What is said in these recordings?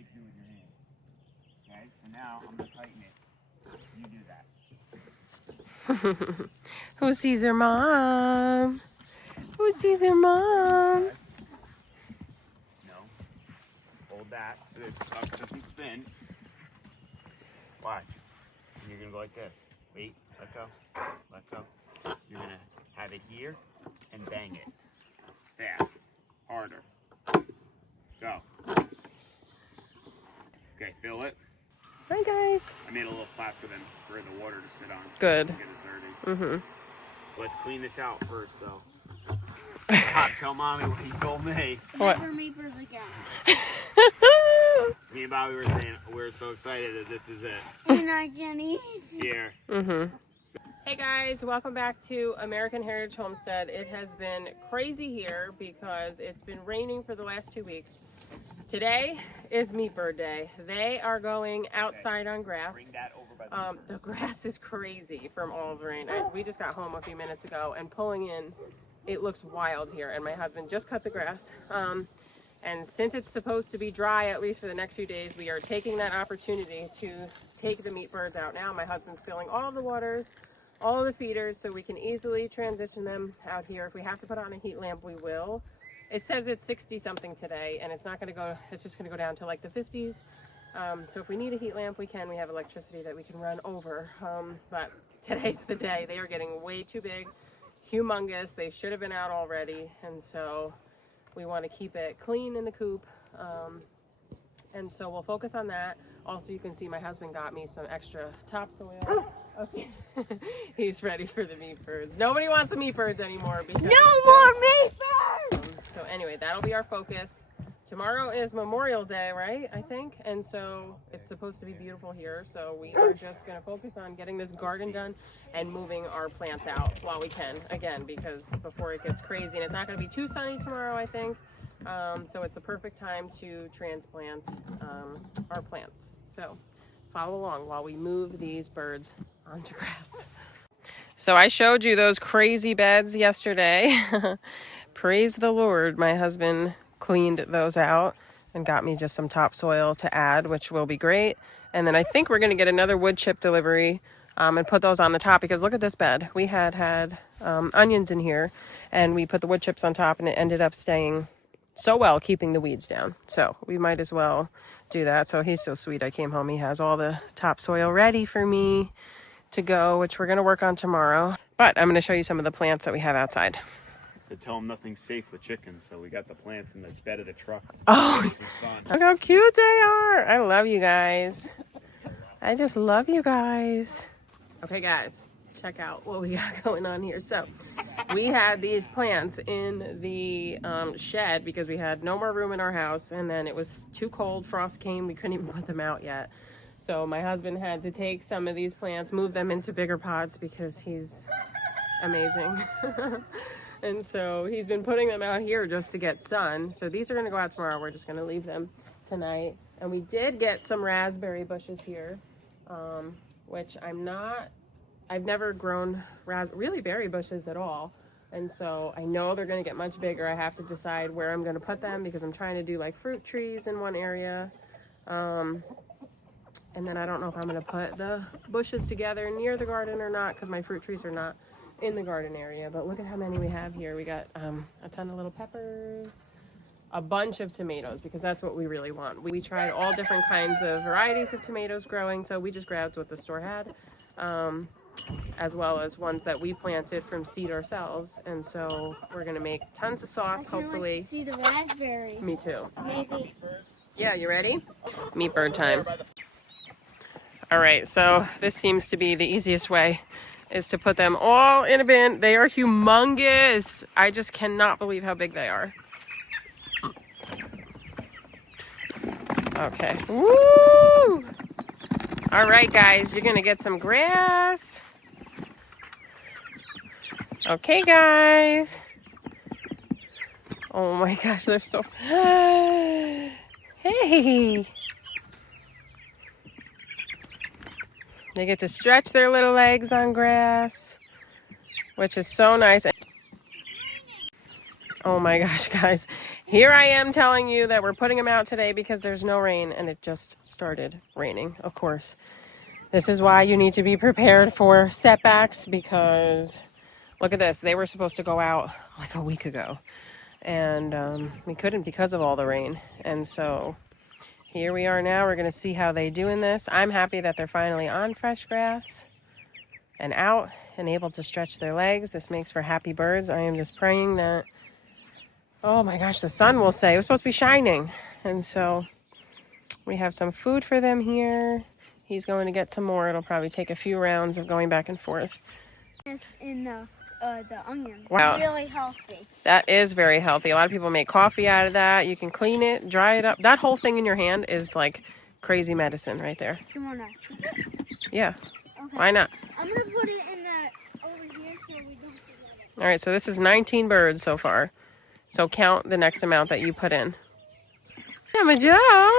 you do with your hand. Okay, so now I'm going to tighten it. You do that. Who sees their mom? Who sees their mom? No. Hold that so it doesn't spin. Watch. And you're going to go like this. Wait. Let go. Let go. You're going to have it here and bang it. Fast. Harder. Go. Okay, fill it. Hi guys. I made a little flap for them for the water to sit on. Good. Get it dirty. Let's clean this out first, though. Tell Mommy what you told me. What? Never meepers again. Me and Bobby were saying we're so excited that this is it. And I can eat. Here. Hey guys, welcome back to American Heritage Homestead. It has been crazy here because it's been raining for the last 2 weeks. Today is Meat Bird Day. They are going outside on grass. Bring that over by The grass is crazy from all of the rain. We just got home a few minutes ago and pulling in, it looks wild here. And my husband just cut the grass. And since it's supposed to be dry, at least for the next few days, we are taking that opportunity to take the meat birds out now. My husband's filling all of the waters, all of the feeders, so we can easily transition them out here. If we have to put on a heat lamp, we will. It says it's 60 something today, and it's not going to go, it's just going to go down to like the 50s. So if we need a heat lamp, we can. We have electricity that we can run over. But today's the day. They are getting way too big, humongous. They should have been out already. And so we want to keep it clean in the coop. And so we'll focus on that. Also, you can see my husband got me some extra topsoil. Okay. He's ready for the meat birds. Nobody wants the meat birds anymore. Because No more meat birds! so anyway, that'll be our focus. Tomorrow is Memorial Day, right? I think. And so it's supposed to be beautiful here. So we are just going to focus on getting this garden done and moving our plants out while we can, again, because before it gets crazy. And it's not going to be too sunny tomorrow, I think. So it's the perfect time to transplant our plants. So follow along while we move these birds onto grass. So I showed you those crazy beds yesterday. Praise the Lord. My husband cleaned those out and got me just some topsoil to add, which will be great. And then I think we're going to get another wood chip delivery and put those on the top, because look at this bed. We had onions in here, and we put the wood chips on top, and it ended up staying so well, keeping the weeds down. So we might as well do that. So he's so sweet. I came home, he has all the topsoil ready for me to go, which we're going to work on tomorrow. But I'm going to show you some of the plants that we have outside. To tell them nothing's safe with chickens, so we got the plants in the bed of the truck. Oh, Some sun. look how cute they are. I love you guys. I just love you guys. Okay, guys, check out what we got going on here. So we had these plants in the shed because we had no more room in our house, and then it was too cold. Frost came. We couldn't even put them out yet. So my husband had to take some of these plants, move them into bigger pots because he's amazing. And so he's been putting them out here just to get sun. So these are going to go out tomorrow. We're just going to leave them tonight. And we did get some raspberry bushes here, which I've never grown really berry bushes at all. And so I know they're going to get much bigger. I have to decide where I'm going to put them because I'm trying to do like fruit trees in one area. And then I don't know if I'm going to put the bushes together near the garden or not, because my fruit trees are not in the garden area. But look at how many we have here. We got a ton of little peppers, a bunch of tomatoes, because that's what we really want. We tried all different kinds of varieties of tomatoes growing, so we just grabbed what the store had, as well as ones that we planted from seed ourselves. And so we're gonna make tons of sauce, hopefully. Like to see the raspberries. Me too. Maybe. Yeah, you ready? Meat bird time. All right, so this seems to be the easiest way, is to put them all in a bin. They are humongous. I just cannot believe how big they are. Okay. Woo! All right, guys, you're gonna get some grass. Okay, guys. Oh my gosh, they're so... Hey! They get to stretch their little legs on grass, which is so nice. Oh my gosh, guys. Here I am telling you that we're putting them out today because there's no rain, and it just started raining, of course. This is why you need to be prepared for setbacks, because look at this. They were supposed to go out like a week ago, and we couldn't because of all the rain. And so here we are now. We're going to see how they do in this. I'm happy that they're finally on fresh grass and out and able to stretch their legs. This makes for happy birds. I am just praying that, oh my gosh, the sun will stay. It was supposed to be shining. And so we have some food for them here. He's going to get some more. It'll probably take a few rounds of going back and forth. It's in the onion. Wow. Really healthy. That is very healthy. A lot of people make coffee out of that. You can clean it, dry it up. That whole thing in your hand is like crazy medicine right there. Do you want to keep it? Yeah. Okay. Why not? I'm going to put it in the over here so we don't forget it. All right, so this is 19 birds so far. So count the next amount that you put in. Yeah, my Joe.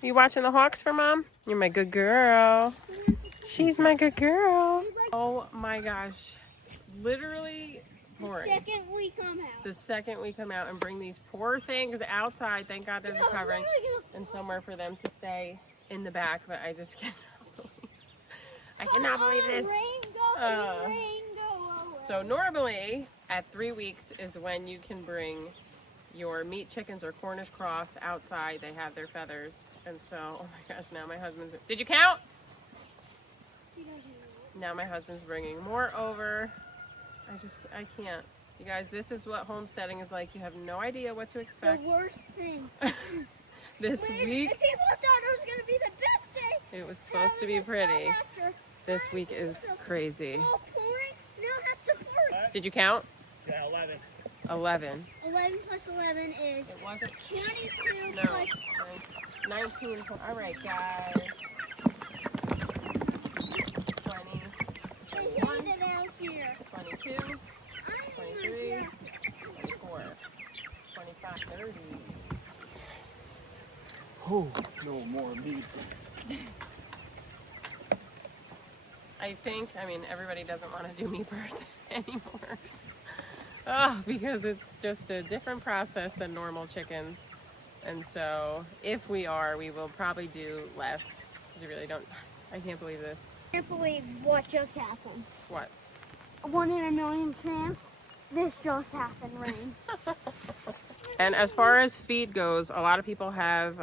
You watching the Hawks for Mom? You're my good girl. She's my good girl. Oh my gosh. Literally pouring. The second we come out and bring these poor things outside. Thank God there's a covering and somewhere for them to stay in the back, but I just cannot believe. I cannot believe this. So normally at 3 weeks is when you can bring your meat chickens or Cornish Cross outside. They have their feathers. And so, oh my gosh, now my husband's, did you count? Now my husband's bringing more over. I can't. You guys, this is what homesteading is like. You have no idea what to expect. The worst thing. This week. If people thought it was going to be the best day. It was supposed to be pretty. This week is crazy. Now it has to pour. Did you count? Yeah, 11. 11. 11 plus 11 is It wasn't 22 No. plus 19. All right, guys. 20. I hate it out here. 22. 23. 24. 25. 30. Oh, no more meat. I mean, everybody doesn't want to do meat birds anymore. Oh, because it's just a different process than normal chickens. And so if we will probably do less. You really don't, I can't believe this. I can't believe what just happened. What? 1 in a million chance. This just happened, rain. And as far as feed goes, a lot of people have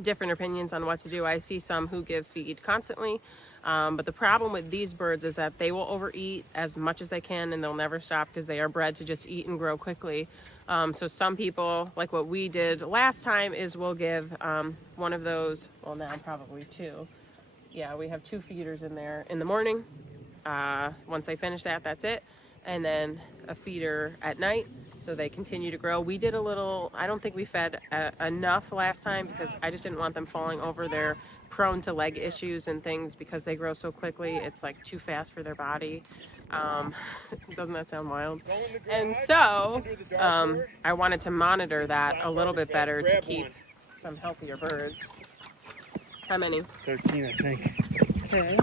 different opinions on what to do. I see some who give feed constantly. But the problem with these birds is that they will overeat as much as they can and they'll never stop because they are bred to just eat and grow quickly. So some people, like what we did last time, is we'll give one of those, well now probably 2. Yeah, we have 2 feeders in there in the morning. Once they finish that, that's it. And then a feeder at night so they continue to grow. We did a little, I don't think we fed enough last time because I just didn't want them falling over. They're prone to leg issues and things because they grow so quickly. It's like too fast for their body. Doesn't that sound wild? And so I wanted to monitor that a little bit better to keep some healthier birds. How many? 13, I think. Okay.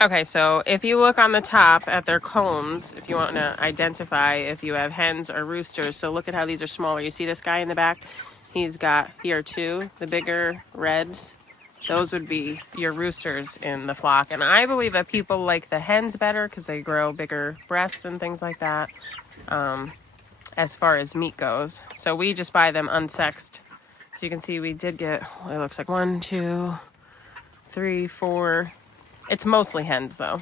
Okay, so if you look on the top at their combs, if you want to identify if you have hens or roosters, so look at how these are smaller. You see this guy in the back? He's got here 2, the bigger reds. Those would be your roosters in the flock. And I believe that people like the hens better because they grow bigger breasts and things like that as far as meat goes. So we just buy them unsexed. So you can see we did get, it looks like 1, 2, 3, 4. It's mostly hens though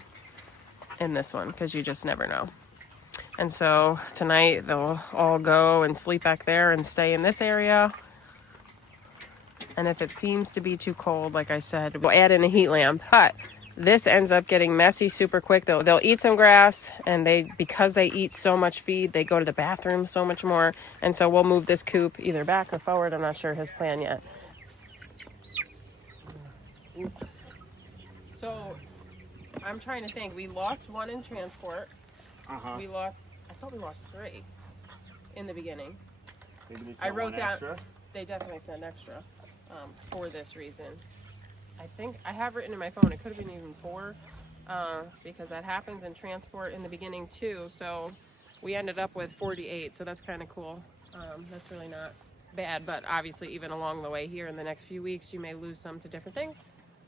in this one because you just never know. And so tonight they'll all go and sleep back there and stay in this area. And if it seems to be too cold, like I said, we'll add in a heat lamp. But this ends up getting messy super quick. They'll eat some grass, and because they eat so much feed, they go to the bathroom so much more. And so we'll move this coop either back or forward. I'm not sure his plan yet. Oops. So I'm trying to think. We lost 1 in transport. I thought we lost 3 in the beginning. Maybe they I wrote down. extra? They definitely send extra for this reason. I think I have written in my phone, it could have been even 4, because that happens in transport in the beginning too. So we ended up with 48, so that's kind of cool. That's really not bad, but obviously even along the way here in the next few weeks, you may lose some to different things,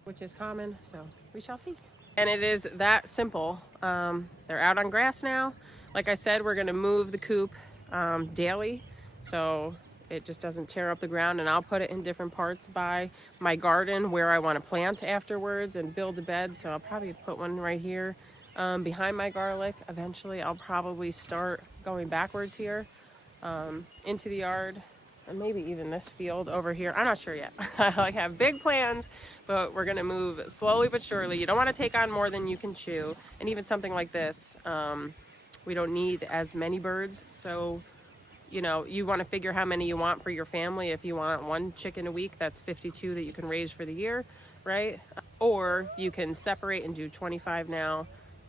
which is common, so we shall see. And it is that simple. They're out on grass now. Like I said, we're gonna move the coop daily, so it just doesn't tear up the ground, and I'll put it in different parts by my garden where I want to plant afterwards and build a bed. So I'll probably put one right here behind my garlic. Eventually I'll probably start going backwards here into the yard, and maybe even this field over here. I'm not sure yet. I have big plans, but we're gonna move slowly but surely. You don't want to take on more than you can chew, and even something like this, we don't need as many birds, so you know, you want to figure how many you want for your family. If you want 1 chicken a week, that's 52 that you can raise for the year, right? Or you can separate and do 25 now,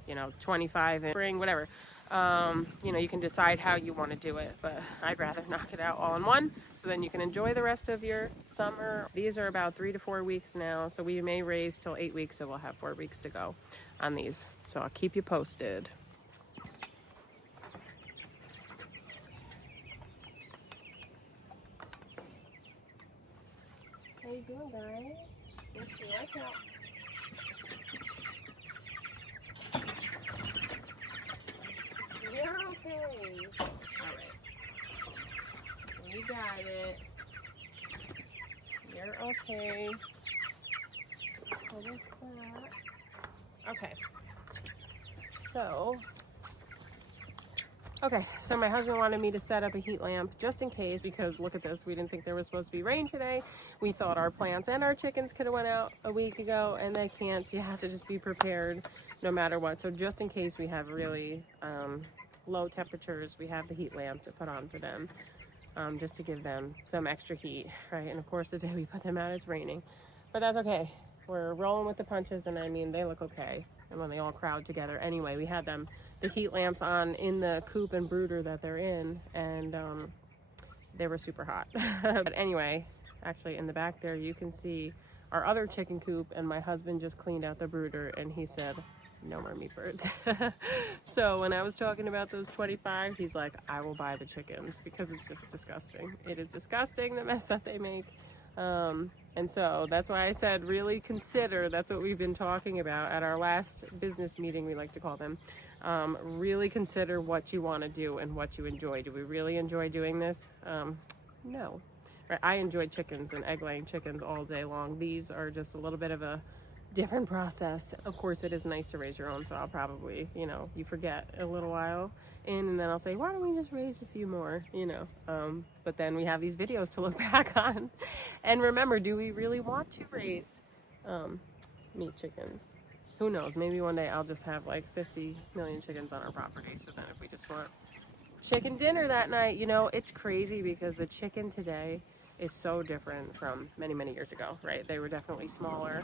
you know, 25 in spring, whatever. You know, you can decide how you want to do it, but I'd rather knock it out all in one, so then you can enjoy the rest of your summer. These are about 3 to 4 weeks now, so we may raise till 8 weeks, so we'll have 4 weeks to go on these. So I'll keep you posted. How you doing, guys? Let's see what's up. You're okay. Alright. You got it. You're okay. Hold it flat. Okay. So my husband wanted me to set up a heat lamp just in case, because look at this, we didn't think there was supposed to be rain today. We thought our plants and our chickens could have went out a week ago, and they can't. So you have to just be prepared no matter what. So just in case we have really low temperatures, we have the heat lamp to put on for them, just to give them some extra heat, right? And of course the day we put them out, it's raining, but that's okay. We're rolling with the punches, and I mean, they look okay. And when they all crowd together, anyway, we had them, the heat lamps on in the coop and brooder that they're in, and they were super hot. But anyway, actually in the back there, you can see our other chicken coop, and my husband just cleaned out the brooder, and he said, no more meat birds. So when I was talking about those 25, he's like, I will buy the chickens, because it's just disgusting. It is disgusting, the mess that they make. And so that's why I said really consider, that's what we've been talking about at our last business meeting, we like to call them. Really consider what you want to do and what you enjoy. Do we really enjoy doing this? No. Right? I enjoy chickens and egg laying chickens all day long. These are just a little bit of a different process. Of course, it is nice to raise your own, so I'll probably, you know, you forget a little while in, and then I'll say, why don't we just raise a few more, you know? But then we have these videos to look back on. And remember, do we really want to raise meat chickens? Who knows? Maybe one day I'll just have like 50 million chickens on our property, so then if we just want chicken dinner that night, you know, it's crazy because the chicken today is so different from many, many years ago, right? They were definitely smaller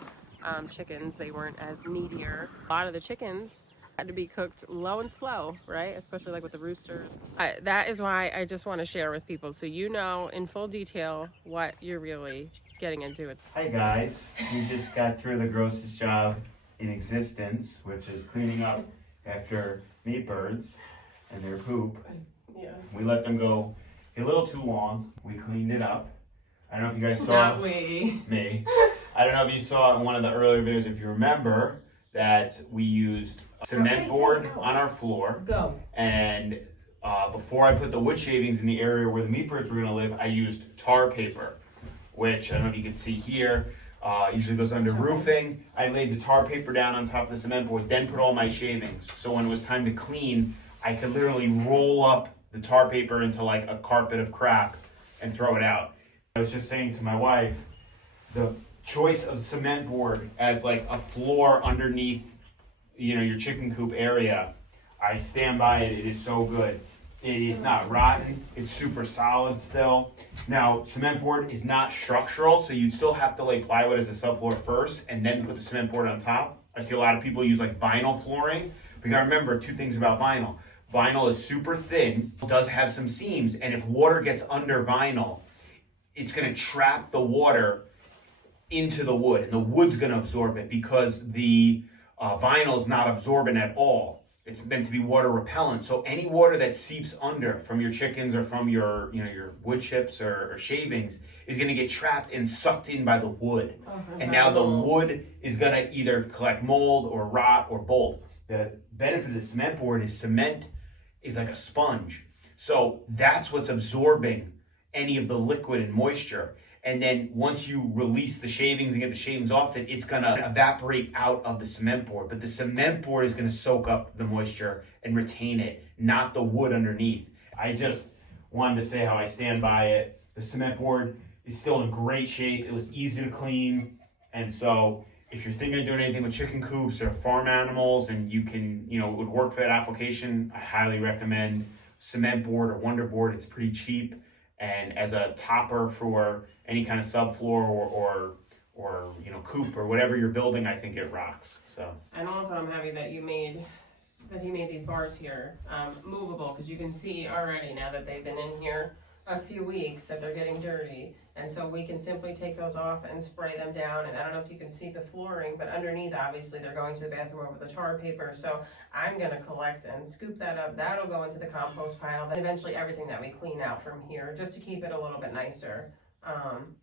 chickens. They weren't as meatier. A lot of the chickens had to be cooked low and slow, right? Especially like with the roosters. That is why I just want to share with people, so you know in full detail what you're really getting into. Hi guys, we just got through the grossest job in existence, which is cleaning up after meat birds and their poop. Yeah. We let them go a little too long. We cleaned it up. I don't know if you guys saw. Not we. Me. I don't know if you saw in one of the earlier videos, if you remember, that we used a cement board on our floor. Go. And before I put the wood shavings in the area where the meat birds were going to live, I used tar paper, which I don't know if you can see here. Usually goes under roofing. I laid the tar paper down on top of the cement board, then put all my shavings. So when it was time to clean, I could literally roll up the tar paper into like a carpet of crap and throw it out. I was just saying to my wife, the choice of cement board as like a floor underneath, you know, your chicken coop area, I stand by it. It is so good. It is not rotten. It's super solid still. Now, cement board is not structural, so you'd still have to lay plywood as a subfloor first and then put the cement board on top. I see a lot of people use like vinyl flooring. We gotta remember 2 things about vinyl. Vinyl is super thin, does have some seams, and if water gets under vinyl, it's gonna trap the water into the wood, and the wood's going to absorb it because the vinyl is not absorbent at all. It's meant to be water repellent. So any water that seeps under from your chickens or from your, your wood chips or shavings is going to get trapped and sucked in by the wood. And now the wood is going to either collect mold or rot or both. The benefit of the cement board is cement is like a sponge. So that's what's absorbing any of the liquid and moisture. And then once you release the shavings and get the shavings off it, it's gonna evaporate out of the cement board. But the cement board is gonna soak up the moisture and retain it, not the wood underneath. I just wanted to say how I stand by it. The cement board is still in great shape. It was easy to clean. And so if you're thinking of doing anything with chicken coops or farm animals and you can, it would work for that application, I highly recommend cement board or Wonder Board. It's pretty cheap. And as a topper for any kind of subfloor or coop or whatever you're building, I think it rocks. So. And also, I'm happy that he made these bars here movable, because you can see already now that they've been in here a few weeks that they're getting dirty, and so we can simply take those off and spray them down. And I don't know if you can see the flooring, but underneath, obviously, they're going to the bathroom over the tar paper. So I'm gonna collect and scoop that up. That'll go into the compost pile. Then eventually everything that we clean out from here, just to keep it a little bit nicer.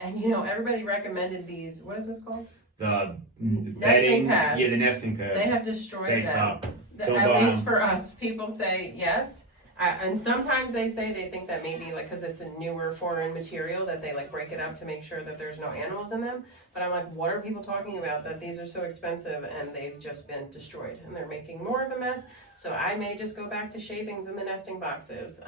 And everybody recommended these. What is this called? The nesting pads. Yeah, the nesting pads. They have destroyed them. Don't At least for us, people say yes. And sometimes they say they think that maybe because it's a newer foreign material that they break it up to make sure that there's no animals in them. But I'm like, what are people talking about that these are so expensive and they've just been destroyed and they're making more of a mess. So I may just go back to shavings in the nesting boxes.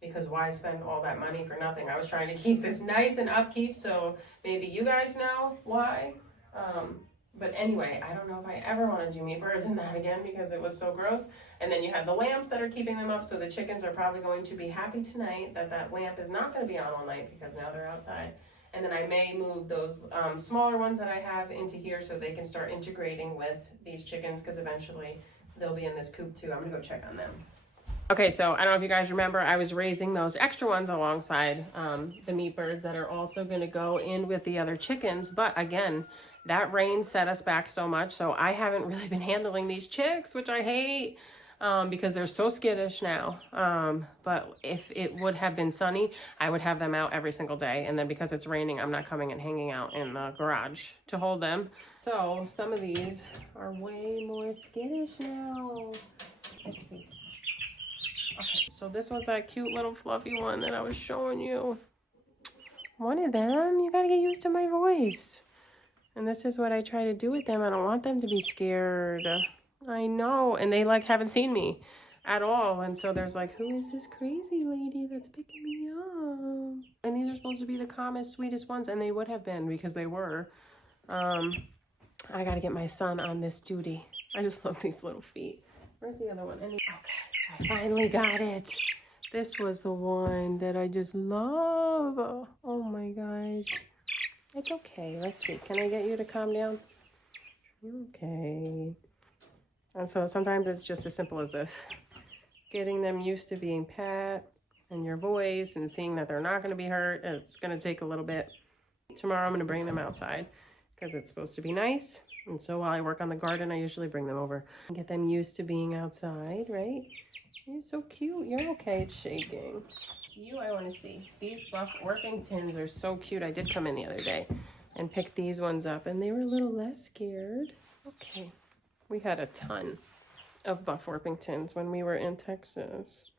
Because why spend all that money for nothing? I was trying to keep this nice and upkeep, so maybe you guys know why. But anyway, I don't know if I ever want to do meat birds in that again because it was so gross. And then you have the lamps that are keeping them up, so the chickens are probably going to be happy tonight that that lamp is not going to be on all night because now they're outside. And then I may move those smaller ones that I have into here so they can start integrating with these chickens because eventually they'll be in this coop too. I'm going to go check on them. Okay, so I don't know if you guys remember, I was raising those extra ones alongside the meat birds that are also going to go in with the other chickens. But again, that rain set us back so much, so I haven't really been handling these chicks, which I hate because they're so skittish now. But if it would have been sunny, I would have them out every single day. And then because it's raining, I'm not coming and hanging out in the garage to hold them. So some of these are way more skittish now. Let's see. Okay, so this was that cute little fluffy one that I was showing you. One of them, you gotta get used to my voice. And this is what I try to do with them. I don't want them to be scared. I know, and they haven't seen me at all. And so there's who is this crazy lady that's picking me up? And these are supposed to be the calmest, sweetest ones, and they would have been because they were. I gotta get my son on this duty. I just love these little feet. Where's the other one? Okay. I finally got it. This was the one that I just love. Oh my gosh. It's okay. Let's see. Can I get you to calm down? Okay. And so sometimes it's just as simple as this. Getting them used to being pat and your voice and seeing that they're not going to be hurt. It's going to take a little bit. Tomorrow I'm going to bring them outside because it's supposed to be nice. And so while I work on the garden, I usually bring them over and get them used to being outside, right? You're so cute. You're okay. It's shaking. You, I want to see. These Buff Orpingtons are so cute. I did come in the other day and pick these ones up, and they were a little less scared. Okay. We had a ton of Buff Orpingtons when we were in Texas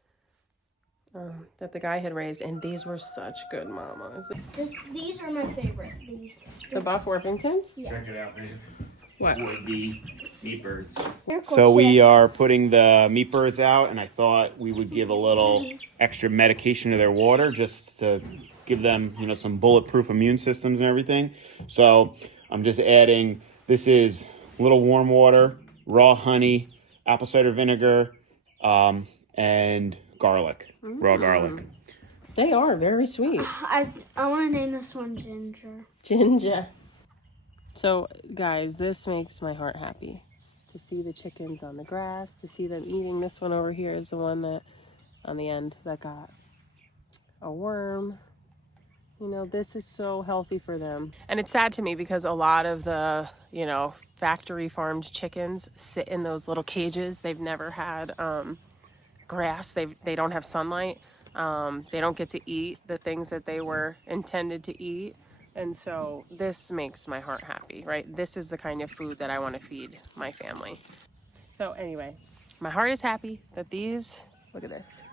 that the guy had raised, and these were such good mamas. These are my favorite. The Buff Orpingtons? Yeah. Check it out, man. What? Would be meat birds. They're cool. So we are putting the meat birds out, and I thought we would give a little extra medication to their water just to give them, some bulletproof immune systems and everything. So I'm just adding, this is a little warm water, raw honey, apple cider vinegar, and garlic, raw garlic. They are very sweet. I want to name this one Ginger. Ginger. So, guys, this makes my heart happy. To see the chickens on the grass, to see them eating. This one over here is the one that, on the end, that got a worm. You know, this is so healthy for them. And it's sad to me because a lot of the, you know, factory farmed chickens sit in those little cages. They've never had grass. They don't have sunlight. They don't get to eat the things that they were intended to eat. And so this makes my heart happy, right? This is the kind of food that I want to feed my family. So anyway, my heart is happy that these, look at this,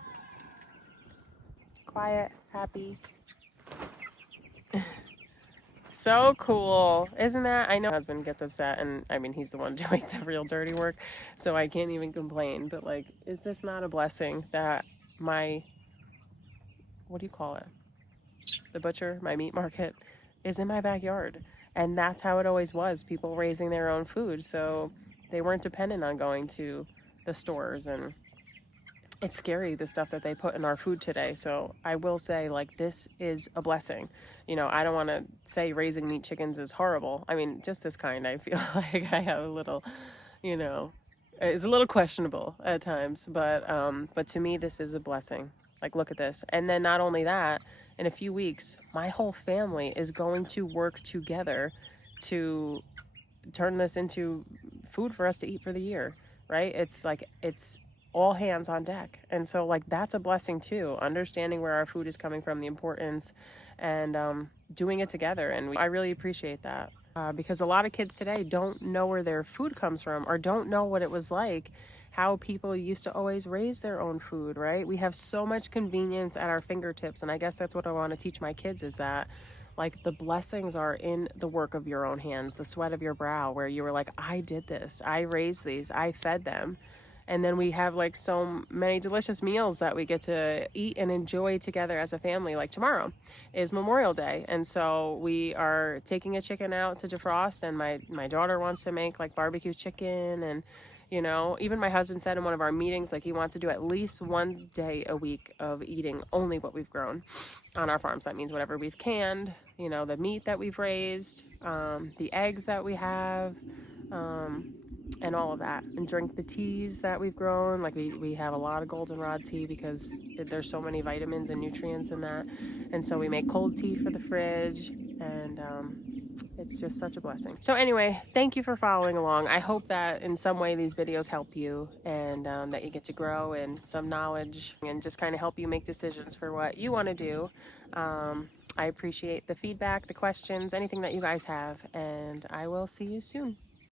quiet, happy. So cool, isn't that? I know my husband gets upset, and I mean, he's the one doing the real dirty work, so I can't even complain. But like, is this not a blessing that my, what do you call it? The butcher, my meat market, is in my backyard. And that's how it always was, people raising their own food. So they weren't dependent on going to the stores. And it's scary, the stuff that they put in our food today. So I will say, like, this is a blessing. You know, I don't want to say raising meat chickens is horrible. I mean, just this kind, I feel like I have a little, you know, it's a little questionable at times. But to me, this is a blessing. Like, look at this. And then not only that, in a few weeks, my whole family is going to work together to turn this into food for us to eat for the year, right? It's like, it's all hands on deck. And so like, that's a blessing too, understanding where our food is coming from, the importance, and doing it together. And I really appreciate that because a lot of kids today don't know where their food comes from, or don't know what it was like, how people used to always raise their own food, right? We have so much convenience at our fingertips. And I guess that's what I want to teach my kids, is that like, the blessings are in the work of your own hands, the sweat of your brow, where you were like, I did this, I raised these, I fed them. And then we have like so many delicious meals that we get to eat and enjoy together as a family. Like tomorrow is Memorial Day. And so we are taking a chicken out to defrost, and my daughter wants to make like barbecue chicken. And, you know, even my husband said in one of our meetings, like, he wants to do at least one day a week of eating only what we've grown on our farms. That means whatever we've canned, you know, the meat that we've raised, the eggs that we have, and all of that, and drink the teas that we've grown. Like we have a lot of goldenrod tea because there's so many vitamins and nutrients in that. And so we make cold tea for the fridge, and it's just such a blessing. So anyway, thank you for following along. I hope that in some way these videos help you, and that you get to grow in some knowledge and just kind of help you make decisions for what you want to do. I appreciate the feedback, the questions, anything that you guys have, and I will see you soon.